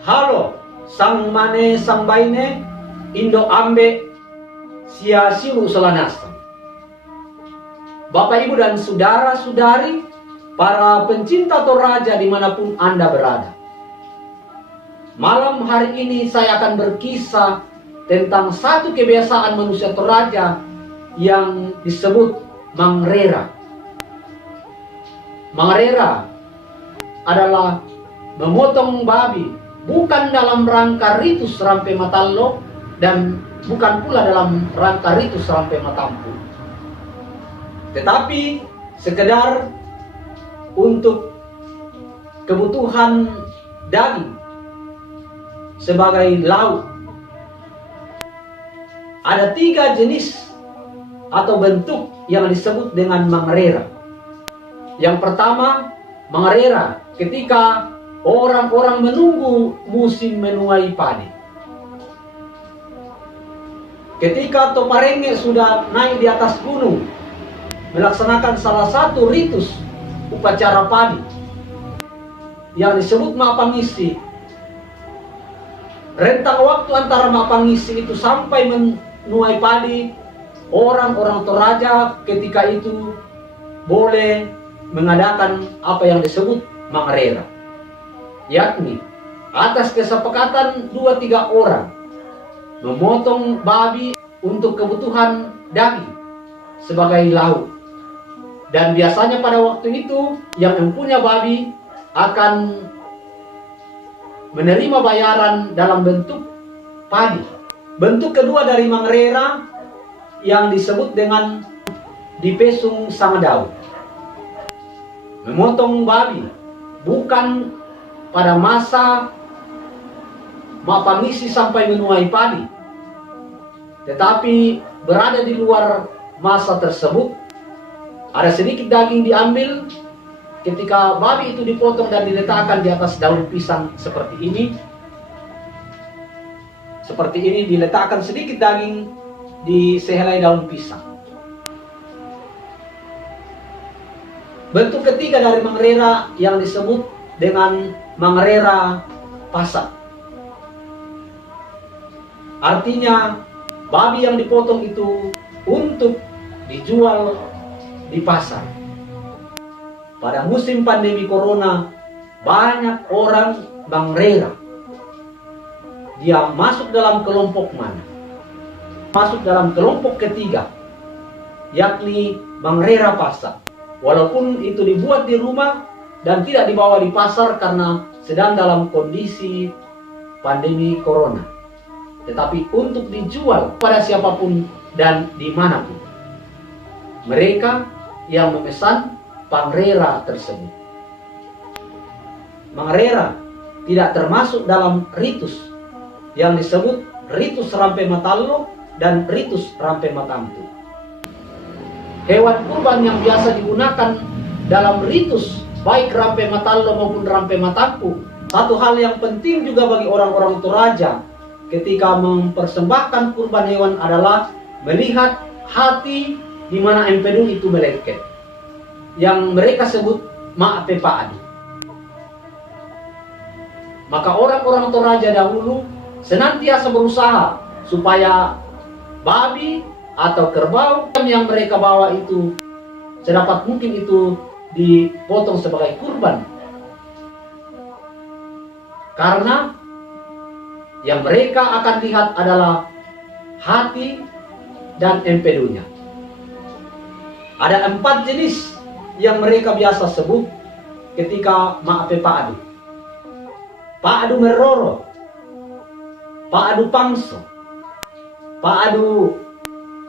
Halo, sang mane sang baine, indo ambe sia siru selanasam. Bapak, Ibu, dan saudara-saudari, para pencinta Toraja dimanapun Anda berada. Malam hari ini saya akan berkisah tentang satu kebiasaan manusia Toraja yang disebut mangrera. Mangrera adalah memotong babi, bukan dalam rangka ritus rampe matallo dan bukan pula dalam rangka ritus rampe matampu, tetapi sekedar untuk kebutuhan daging sebagai lauk. Ada 3 jenis atau bentuk yang disebut dengan mangrera. Yang pertama, mangrera ketika orang-orang menunggu musim menuai padi. Ketika Toparenge sudah naik di atas gunung melaksanakan salah satu ritus upacara padi yang disebut mapangisi. Rentang waktu antara mapangisi itu sampai menuai padi, orang-orang Toraja ketika itu boleh mengadakan apa yang disebut mangrera, yakni atas kesepakatan 2-3 orang memotong babi untuk kebutuhan daging sebagai lauk. Dan biasanya pada waktu itu yang mempunyai babi akan menerima bayaran dalam bentuk padi. Bentuk kedua dari mangrera yang disebut dengan dipesung sangadau. Memotong babi bukan pada masa mapangisi sampai menuai padi, tetapi berada di luar masa tersebut. Ada sedikit daging diambil ketika babi itu dipotong dan diletakkan di atas daun pisang seperti ini. Seperti ini, diletakkan sedikit daging di sehelai daun pisang. Bentuk ketiga dari mangrera yang disebut dengan mangrera pasak. Artinya babi yang dipotong itu untuk dijual di pasar. Pada musim pandemi corona, banyak orang mangrera. Dia masuk dalam kelompok mana? Masuk dalam kelompok ketiga, yakni mangrera pasak. Walaupun itu dibuat di rumah dan tidak dibawa di pasar karena sedang dalam kondisi pandemi corona, tetapi untuk dijual pada siapapun dan dimanapun. Mereka yang memesan mangrera tersebut. Mangrera tidak termasuk dalam ritus yang disebut ritus rampe matallo dan ritus rampe matampu. Hewan kurban yang biasa digunakan dalam ritus baik rampe matallo maupun rampe matampu. Satu hal yang penting juga bagi orang-orang Toraja ketika mempersembahkan kurban hewan adalah melihat hati di mana empedu itu melengket, yang mereka sebut ma'ape pa'adi. Maka orang-orang Toraja dahulu senantiasa berusaha supaya babi atau kerbau yang mereka bawa itu sedapat mungkin itu dipotong sebagai kurban, karena yang mereka akan lihat adalah hati dan empedunya. Ada 4 jenis yang mereka biasa sebut ketika ma'ape pa'adu. Pa'adu meroro, pa'adu pangso, pa'adu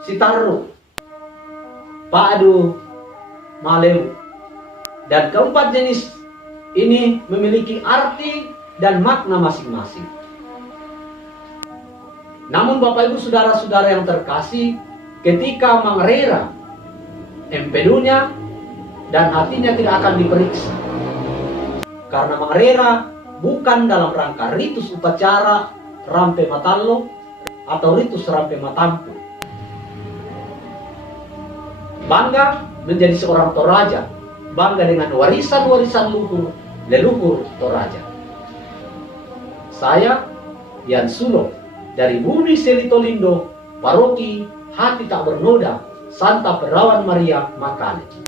sitaru, pa'adu maleu. Dan keempat jenis ini memiliki arti dan makna masing-masing. Namun Bapak Ibu saudara-saudara yang terkasih, ketika mangrera, empedunya dan hatinya tidak akan diperiksa. Karena mangrera bukan dalam rangka ritus upacara rampe matallo atau ritus rampe matampu. Bangga menjadi seorang Toraja, bangga dengan warisan-warisan leluhur Toraja. Saya, Dian Sulo, dari Bumi Selitolindo, Paroki Hati Tak Bernoda, Santa Perawan Maria, Makale.